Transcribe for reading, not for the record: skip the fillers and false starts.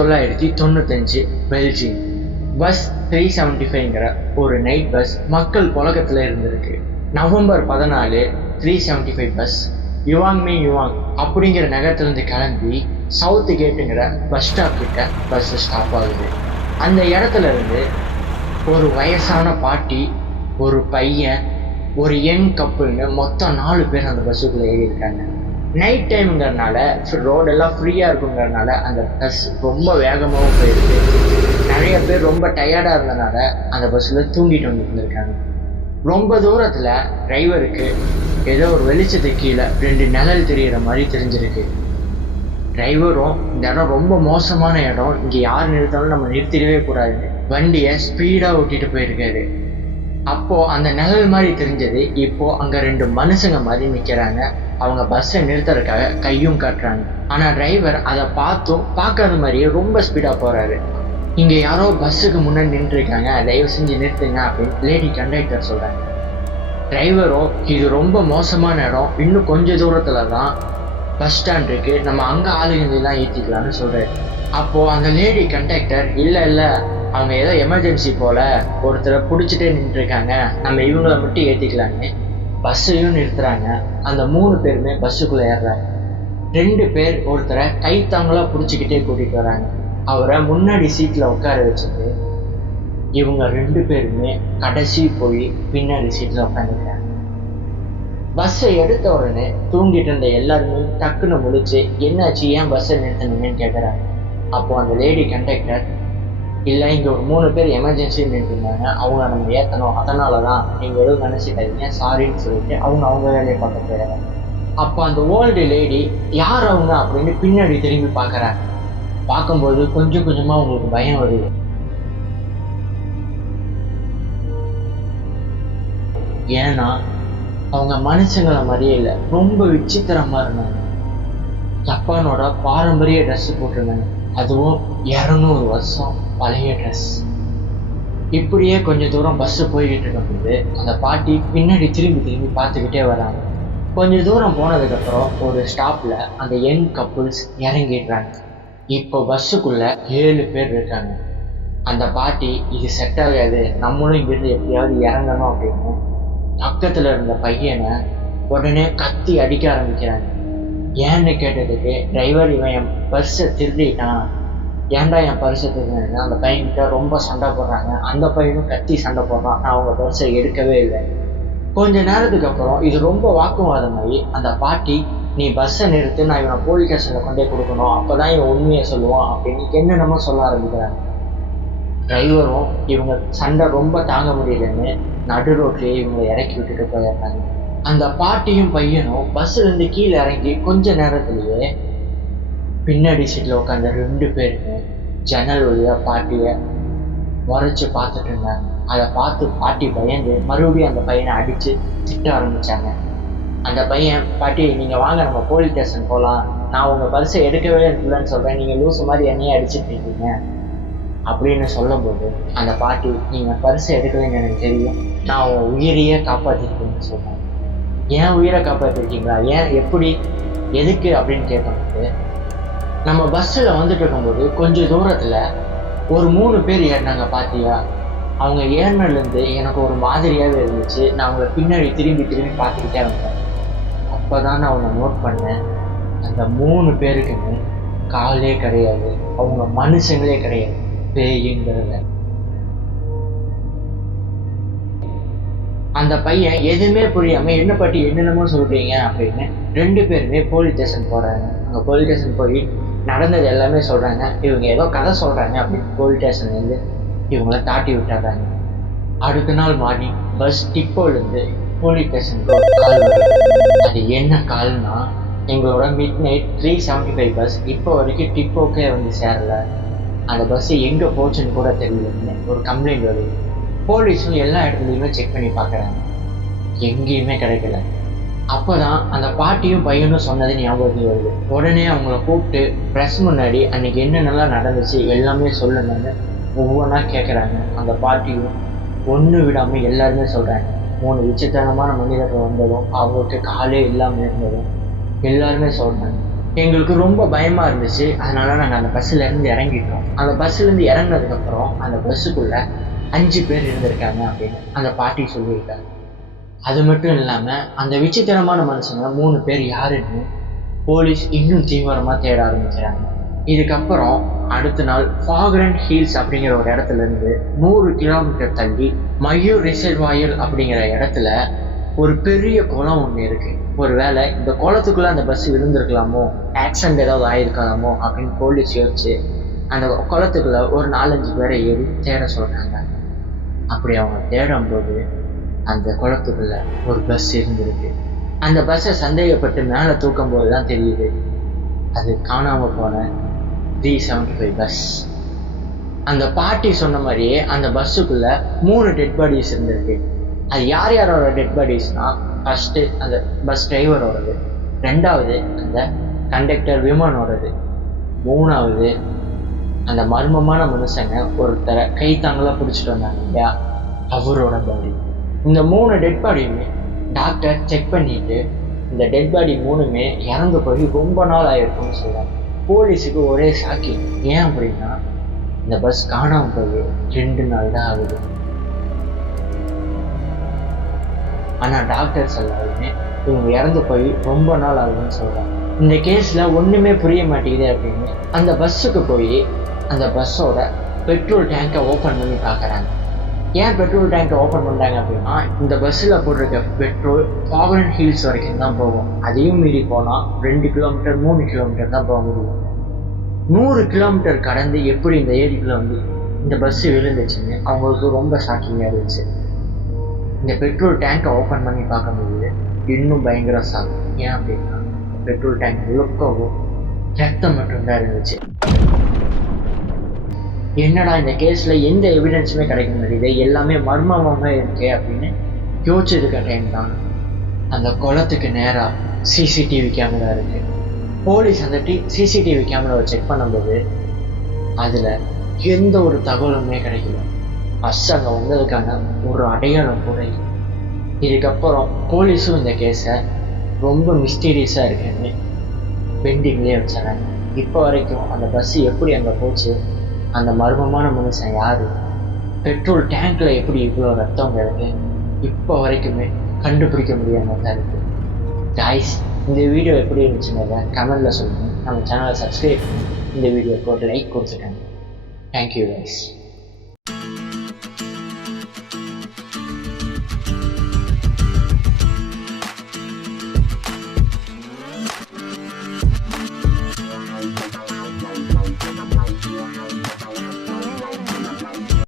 1995 Belgium. Bus 375ங்கிற ஒரு night bus மக்கள் புழக்கத்தில் இருந்திருக்கு. நவம்பர் 14 375 பஸ் யுவாங்மே யுவாங் அப்படிங்கிற நகரத்துலேருந்து கிளம்பி சவுத் கேட்டுங்கிற பஸ் ஸ்டாப் கிட்ட பஸ் ஸ்டாப் ஆகுது. அந்த இடத்துல இருந்து ஒரு வயசான பாட்டி, ஒரு பையன், ஒரு யங் கப்புள்னு மொத்தம் 4 பேர் அந்த பஸ்ஸுக்குள்ளே ஏறியிருக்காங்க. நைட் டைமுங்கிறதுனால ரோடெல்லாம் ஃப்ரீயாக இருக்குங்கிறதுனால அந்த பஸ் ரொம்ப வேகமாகவும் போயிருக்கு. நிறைய பேர் ரொம்ப டயர்டாக இருந்தனால அந்த பஸ்ஸில் தூங்கிட்டு வந்துருந்துருக்காங்க. ரொம்ப தூரத்தில் டிரைவருக்கு ஏதோ ஒரு வெளிச்சத்துக்கு கீழே 2 நிழல் தெரிகிற மாதிரி தெரிஞ்சிருக்கு. டிரைவரும் இந்த இடம் ரொம்ப மோசமான இடம், இங்கே யார் நிறுத்தாலும் நம்ம நிறுத்திடவே கூடாதுன்னு வண்டியை ஸ்பீடாக ஓட்டிகிட்டு போயிருக்காரு. அப்போது அந்த நிழல் மாதிரி தெரிஞ்சது. இப்போது அங்கே 2 மனுஷங்க மாதிரி நிற்கிறாங்க. அவங்க பஸ்ஸை நிறுத்துறதுக்காக கையும் காட்டுறாங்க. ஆனால் டிரைவர் அதை பார்த்தும் பார்க்காத மாதிரியே ரொம்ப ஸ்பீடாக போகிறாரு. இங்கே யாரோ பஸ்ஸுக்கு முன்னாடி நின்றுருக்காங்க, தயவு செஞ்சு நிறுத்துங்க அப்படின்னு லேடி கண்டக்டர் சொல்கிறாங்க. டிரைவரும் இது ரொம்ப மோசமான இடம், இன்னும் கொஞ்சம் தூரத்தில் தான் பஸ் ஸ்டாண்ட் இருக்குது, நம்ம அங்கே ஆளுங்கெல்லாம் ஏற்றிக்கலான்னு சொல்கிறாரு. அப்போது அந்த லேடி கண்டக்டர் இல்லை அவங்க ஏதோ எமர்ஜென்சி போல் ஒருத்தரை பிடிச்சிட்டே நின்றுருக்காங்க, நம்ம இவங்கள மட்டும் ஏற்றிக்கலான்னு பஸ்ஸையும் நிறுத்துறாங்க. அந்த 3 பேருமே பஸ்ஸுக்குள்ளே ஏறுறாங்க. 2 பேர் ஒருத்தரை கைத்தாங்களாக பிடிச்சிக்கிட்டே கூட்டிகிட்டு வராங்க. அவரை முன்னாடி சீட்டில் உட்கார வச்சுட்டு இவங்க 2 பேருமே கடைசி போய் பின்னாடி சீட்டில் உட்காந்துருக்காங்க. பஸ்ஸை எடுத்த உடனே தூங்கிட்டு இருந்த எல்லாருமே டக்குன்னு முழிச்சு என்னாச்சு, ஏன் பஸ்ஸை நிறுத்தணுங்கன்னு கேட்குறாங்க. அப்போது அந்த லேடி கண்டக்டர் இல்லை, இங்கே ஒரு 3 பேர் எமர்ஜென்சி நின்றுருந்தாங்க, அவங்க நம்ம ஏற்றணும், அதனால தான் நீங்கள் எதுவும் நினச்சிக்காதீங்க, சாரின்னு சொல்லிட்டு அவங்க வேலையை பார்க்க போயிடுறாங்க. அப்போ அந்த ஓல்டு லேடி யார் அவங்க அப்படின்னு பின்னாடி திரும்பி பார்க்குறாங்க. பார்க்கும்போது கொஞ்சம் கொஞ்சமாக அவங்களுக்கு பயம் வருது. ஏன்னா அவங்க மனுஷங்களை மாதிரியே இல்லை, ரொம்ப விசித்திரமாக இருந்தாங்க. ஜப்பானோட பாரம்பரிய ட்ரெஸ்ஸு போட்டிருந்தாங்க, அதுவும் 200 வருஷம் பழைய ட்ரெஸ். இப்படியே கொஞ்சம் தூரம் பஸ்ஸு போய்கிட்டு இருக்கும்போது அந்த பாட்டி பின்னாடி திரும்பி பார்த்துக்கிட்டே வராங்க. கொஞ்சம் தூரம் போனதுக்கப்புறம் ஒரு ஸ்டாப்பில் அந்த யங் கப்புள்ஸ் இறங்கிடுறாங்க. இப்போ பஸ்ஸுக்குள்ளே 7 பேர் இருக்காங்க. அந்த பாட்டி இது செட் ஆகாது, நம்மளும் இங்கேருந்து எப்படியாவது இறங்கணும் அப்படின்னு பக்கத்தில் இருந்த பையனை உடனே கத்தி அடிக்க ஆரம்பிக்கிறாங்க. ஏன்னு கேட்டதுக்கு டிரைவர் இவன் என் பர்ஸை திருடிட்டான், ஏன்டா என் பர்ஸை திருடினா அந்த பையன்கிட்ட ரொம்ப சண்டை போடுறாங்க. அந்த பையனும் கத்தி சண்டை போடுறான், நான் அவங்க பர்ஸை எடுக்கவே இல்லை. கொஞ்ச நேரத்துக்கு அப்புறம் இது ரொம்ப வாக்குவாதமாகி அந்த பாட்டி நீ பஸ்ஸை நிறுத்து, நான் இவனை போலீஸ் ஸ்டேஷனில் கொண்டே கொடுக்கணும், அப்போ தான் இவன் உண்மையை சொல்லுவான் அப்படின்னு என்னென்னமோ சொல்ல ஆரம்பிக்கிறாங்க. டிரைவரும் இவங்க சண்டை ரொம்ப தாங்க முடியலன்னு நடு ரோட்லேயே இவங்களை இறக்கி விட்டுட்டு போயிடுறாங்க. அந்த பாட்டியும் பையனும் பஸ்ஸுலேருந்து கீழே இறங்கி கொஞ்ச நேரத்துலேயே பின்னாடி சீட்டில் உட்காந்த 2 பேருமே ஜன்னல் வழியாக பாட்டியை முறைச்சி பார்த்துட்டு இருந்தாங்க. அதை பார்த்து பாட்டி பயந்து மறுபடியும் அந்த பையனை அடித்து திட்ட ஆரம்பித்தாங்க. அந்த பையன் பாட்டி நீங்கள் வாங்க நம்ம போலீஸ் ஸ்டேஷன் போகலாம், நான் உங்கள் பர்ஸை எடுக்கவே இல்லைன்னு சொல்கிறேன், நீங்கள் லூசு மாதிரி என்னையே அடிச்சுட்டு இருக்கீங்க அப்படின்னு சொல்லும்போது அந்த பாட்டி நீங்கள் பர்ஸை எடுக்கலைன்னு எனக்கு தெரியும், நான் உன் உயிரையே காப்பாற்றிருக்கேன்னு சொல்கிறேன். ஏன் உயிரை காப்பாற்றிருக்கீங்களா, ஏன், எப்படி, எதுக்கு அப்படின்னு கேட்கும்போது நம்ம பஸ்ஸில் வந்துட்டு இருக்கும்போது கொஞ்சம் தூரத்தில் ஒரு 3 பேர் ஏறினாங்க பாத்தியா, அவங்க ஏறினதுலேருந்து எனக்கு ஒரு மாதிரியாகவே இருந்துச்சு, நான் அவங்கள பின்னாடி திரும்பி பார்த்துக்கிட்டே வந்தேன். அப்போ தான் நான் அவனை நோட் பண்ணேன், அந்த 3 பேருக்குமே காலே கிடையாது, அவங்க மனுஷங்களே கிடையாது, பேய்ங்கிறத. அந்த பையன் எதுவுமே புரியாமல் என்ன பாட்டி என்னென்னமோ சொல்கிறீங்க அப்படின்னு 2 பேருமே போலீஸ் ஸ்டேஷன் போகிறாங்க. அங்கே போலீஸ் ஸ்டேஷன் போய் நடந்தது எல்லாமே சொல்கிறாங்க. இவங்க ஏதோ கதை சொல்கிறாங்க அப்படின்னு போலீஸ் ஸ்டேஷன்லேருந்து இவங்கள தாட்டி விட்டுறாங்க. அடுத்த நாள் மார்னிங் பஸ் டிப்போலேருந்து போலீஸ் ஸ்டேஷனுக்கு ஒரு கால் வருது. அது என்ன கால்னா, எங்களோட மிட்நைட் 375 பஸ் இப்போ வரைக்கும் டிப்போக்கே வந்து சேரலை, அந்த பஸ்ஸு எங்கே போச்சுன்னு கூட தெரியலன்னு ஒரு கம்ப்ளைண்ட் வருது. போலீஸும் எல்லா இடத்துலையுமே செக் பண்ணி பார்க்குறாங்க, எங்கேயுமே கிடைக்கல. அப்போ தான் அந்த பாட்டியும் பையனும் சொன்னது ஞாபகத்துக்கு வருது. உடனே அவங்கள கூப்பிட்டு ப்ரெஸ் முன்னாடி அன்றைக்கி என்னென்னலாம் நடந்துச்சு எல்லாமே சொல்லணும்னு ஒவ்வொன்றா கேட்குறாங்க. அந்த பாட்டியும் ஒன்று விடாமல் எல்லாருமே சொல்கிறாங்க. 3 விசித்திரமான மனிதர்கள் வந்ததும் அவங்களுக்கு காலே இல்லாமல் இருந்ததும் எல்லாருமே சொல்கிறாங்க. எங்களுக்கு ரொம்ப பயமாக இருந்துச்சு. அதனால நாங்கள் அந்த பஸ்ஸிலேருந்து இறங்கிட்டோம். அந்த பஸ்ஸுலேருந்து இறங்கினதுக்கப்புறம் அந்த பஸ்ஸுக்குள்ளே 5 பேர் இருந்திருக்காங்க அப்படின்னு அந்த பாட்டி சொல்லியிருக்காங்க. அது மட்டும் இல்லாமல் அந்த விசித்திரமான மனுஷங்க 3 பேர் யாருன்னு போலீஸ் இன்னும் தீவிரமாக தேட ஆரம்பிக்கிறாங்க. இதுக்கப்புறம் அடுத்த நாள் ஃபாக்ரண்ட் ஹில்ஸ் அப்படிங்கிற ஒரு இடத்துல இருந்து 100 கிலோமீட்டர் தள்ளி மயூர் ரிசர்வாயர் அப்படிங்கிற இடத்துல ஒரு பெரிய குளம் ஒன்று இருக்கு. ஒருவேளை இந்த குளத்துக்குள்ள அந்த பஸ் விழுந்திருக்கலாமோ, ஆக்சிடென்ட் ஏதாவது ஆயிருக்கலாமோ அப்படின்னு போலீஸ் யோசிச்சு அந்த குளத்துக்குள்ள ஒரு 4-5 பேரை ஏறி தேட சொல்றாங்க. அப்படி அவங்க தேடும்போது அந்த குளத்துக்குள்ள ஒரு பஸ் இருந்திருக்கு. அந்த பஸ்ஸை சந்தேகப்பட்டு மேலே தூக்கும் போது தான் தெரியுது அது காணாம போன 375 பஸ். அந்த பாட்டி சொன்ன மாதிரியே அந்த பஸ்ஸுக்குள்ள 3 டெட் பாடிஸ் இருந்திருக்கு. அது யார் யாரோட டெட் பாடிஸ்னா, ஃபர்ஸ்ட் அந்த பஸ் டிரைவரோடது, 2வது அந்த கண்டக்டர் விமானோடது, 3வது அந்த மர்மமான மனுஷங்க ஒருத்தரை கைத்தாங்களா பிடிச்சிட்டு வந்தாங்க இல்லையா, அவரோட பாடி. இந்த 3 டெட் பாடியுமே டாக்டர் செக் பண்ணிட்டு இந்த டெட் பாடி 3மே இறந்து போய் ரொம்ப நாள் ஆயிருக்கும்னு சொல்றாங்க. போலீஸுக்கு ஒரே ஷாக்கி. ஏன் அப்படின்னா இந்த பஸ் காணாம போய் 2 நாள் தான் ஆகுது. ஆனா டாக்டர்ஸ் எல்லாருமே இவங்க இறந்து போய் ரொம்ப நாள் ஆகுதுன்னு சொல்றாங்க. இந்த கேஸ்ல ஒண்ணுமே புரிய மாட்டேங்குது அப்படின்னு அந்த பஸ்ஸுக்கு போய் அந்த பஸ்ஸோட பெட்ரோல் டேங்கை ஓப்பன் பண்ணி பார்க்குறாங்க. ஏன் பெட்ரோல் டேங்கை ஓப்பன் பண்ணுறாங்க அப்படின்னா, இந்த பஸ்ஸில் போட்டிருக்க பெட்ரோல் ஃபாக்ரண்ட் ஹில்ஸ் வரைக்கும் தான் போகும். அதையும் மீறி போனால் 2 கிலோமீட்டர் 3 கிலோமீட்டர் தான் போக முடியும். 100 கிலோமீட்டர் கடந்து எப்படி இந்த ஏரிக்குள்ள வந்து இந்த பஸ்ஸு விழுந்துச்சுன்னு அவங்களுக்கு ரொம்ப ஷாக்கிங்காக இருந்துச்சு. இந்த பெட்ரோல் டேங்கை ஓப்பன் பண்ணி பார்க்கும்போது இன்னும் பயங்கர ஷாக். ஏன் அப்படின்னா பெட்ரோல் டேங்க் முழுக்கவும் ரத்தம் மட்டும்தான் இருந்துச்சு. என்னடா இந்த கேஸ்ல எந்த எவிடன்ஸுமே கிடைக்க முடியுது, எல்லாமே மர்மமாக இருக்கே அப்படின்னு யோசிச்சதுக்க டைம் தான் அந்த குளத்துக்கு நேராக சிசிடிவி கேமரா இருக்கு. போலீஸ் அந்த சிசிடிவி கேமராவை செக் பண்ணும்போது அதில் எந்த ஒரு தகவலுமே கிடைக்கல. பஸ் அங்கே வந்ததுக்கான ஒரு அடையாளம் கூட இல்லை. இதுக்கப்புறம் போலீஸும் இந்த கேஸை ரொம்ப மிஸ்டீரியஸாக இருக்குன்னு பெண்டிங்லேயே வச்சுறாங்க. இப்போ வரைக்கும் அந்த பஸ்ஸு எப்படி அங்கே போச்சு, அந்த மர்மமான மனுஷன் யாரு, பெட்ரோல் டேங்க்ல எப்படி இவ்வளோ ரத்தம் இருக்கு, இப்போ வரைக்குமே கண்டுபிடிக்க முடியாமல் தான் இருக்கு. காய்ஸ், இந்த வீடியோ எப்படி இருந்துச்சுன்னு கமெண்ட்ல சொல்லுங்க. நம்ம சேனலை சப்ஸ்கிரைப் பண்ணி இந்த வீடியோக்கு ஒரு லைக் கொடுத்துக்கோங்க. Thank you guys.